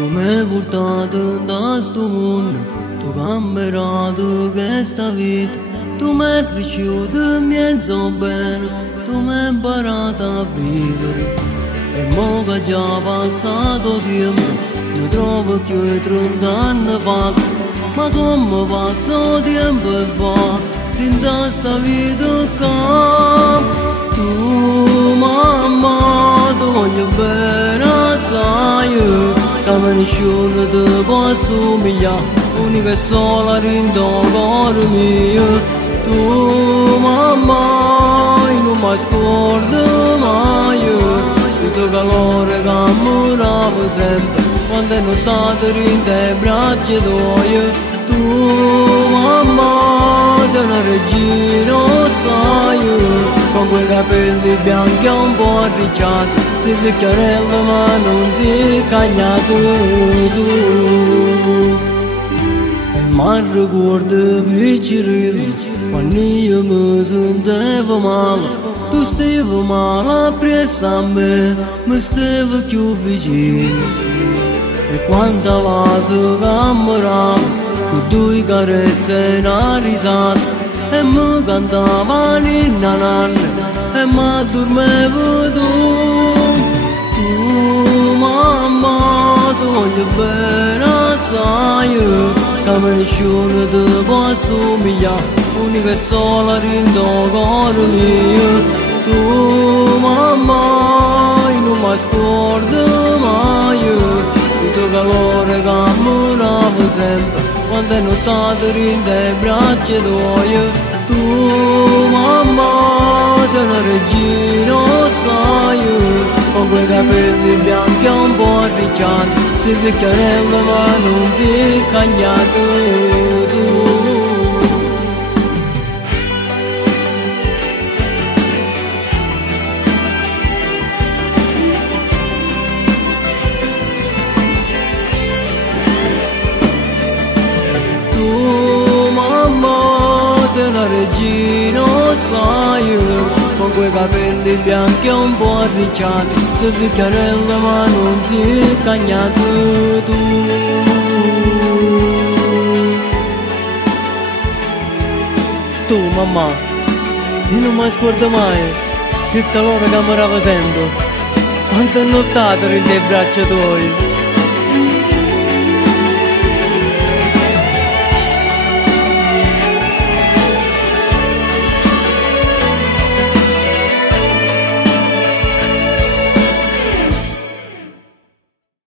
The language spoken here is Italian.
Tu mi hai portato in questo mondo, tu hai cambiato questa vita, tu mi hai cresciuto in mezzo bene, tu mi hai imparato a vivere. E mo che già passato tempo, mi trovo più di 30 anni fa, ma come passa tempo e va, dentro questa vita qua. Tu mamma, tu voglio bene, sai, che nessuno ti può somigliare, unica e sola dentro il cuore mio. Tu mamma, non mi scordo mai, il tuo calore che amoravo sempre, quando è notte dentro i braccia tuoi. Tu mamma, sei una regina, sai, con quei capelli bianchi un po' arricciati, si vecchiarella ma non si è cagnato. E mi ricordo piccerello, quando io mi sentivo male, tu stavi male appresso a me, mi stavi più vicino. E quando la si camminava, con due carezze e una risata, e mi cantava ninna nanna, e mi addormevo tu. Tu mamma, tu voglio bene, sai, che nessuno ti può somigliare, unica e sola dentro il cuore mio. Tu mamma, non mi scordo mai, il tuo calore che amoravo sempre, quando è notte dentro i braccia tuoi. Tu mamma, sei una regina, sai, con quei capelli bianchi un po' arricciati, sei vecchiarella ma non si è cagnato tu. Sei una regina, sai, con quei capelli bianchi un po' arricciati, sei vecchiarella ma non si è cagnato tu. Tu mamma, io non mi scordo mai il calore che amoravo sempre, quante nottate dentro i braccia tuoi.